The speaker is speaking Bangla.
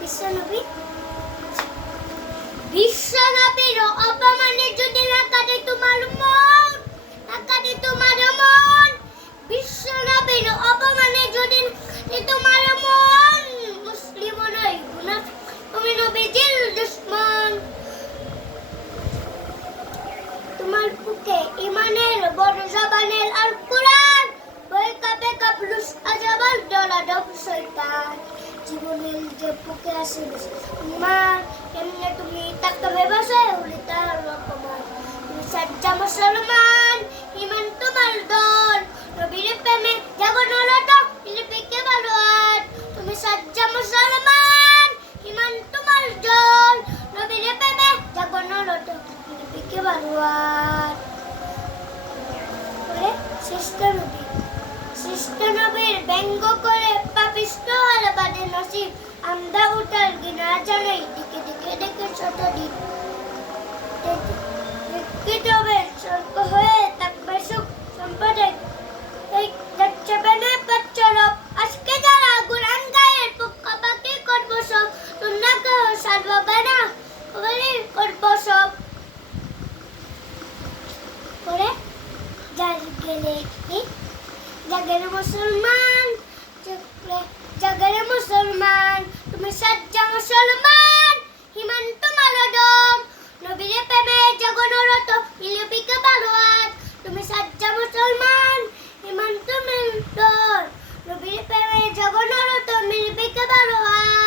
বিশ্বনবী বিশ্বনবীর অপমানে যদি না কাটে তোমার মন, না কাটে তোমার মন, বিশ্বনবীর অপমানে যদি তোমার মন, মুসলিম নয় মুনাফিক, তুমি নবীজির দুশমন। তোমার বুকে ইমানের বড় জবানের আর কোরআন, বই কাপে কাপলুস আজাবাল ডলা ডব শয়তান। জীবনের যে বুকে আসে ইমান, এমনি তুমি তাকাবে বসায় উড়ে তার অপমান। তুমি সাজ্জা মুসলমান, ইমান তোমার দল, নবীর প্রেমে জগন লট নিরপেক্ষে ভালো আর। তুমি সাজ্জা মুসলমান, ইমান তোমার দল, নবীর প্রেমে জগন লট নিরপেক্ষে ভালো আর। শ্রেষ্ঠ নবীর ব্যঙ্গ করে পাপিষ্ঠ আর বাদে নসিব, আমরা উঠার গিনা জানাই দিকে দিকে দেখে শতদিন। স্বর্গ হয়ে থাকবে সুখ সম্পদে, এই যাচ্ছে বেনে পচ্চরব। আজকে যারা কোরআন গায়ের পক্ষপাতী করবো সব, তোমরা কেউ সারবে না, বলি করবো সব। করে যার গেলে জাগের মুসলমান, জাগের মুসলমান, তুমি সাজ্জা মুসলমান, ইমান তোমার দম, নবীর প্রেমে জগনরত ইলিপিকে ভালোয়াত। তুমি সাজ্জা মুসলমান, ইমান তোমার দম, নবীর প্রেমে জগনরত মিলিপিকে ভালোয়াত।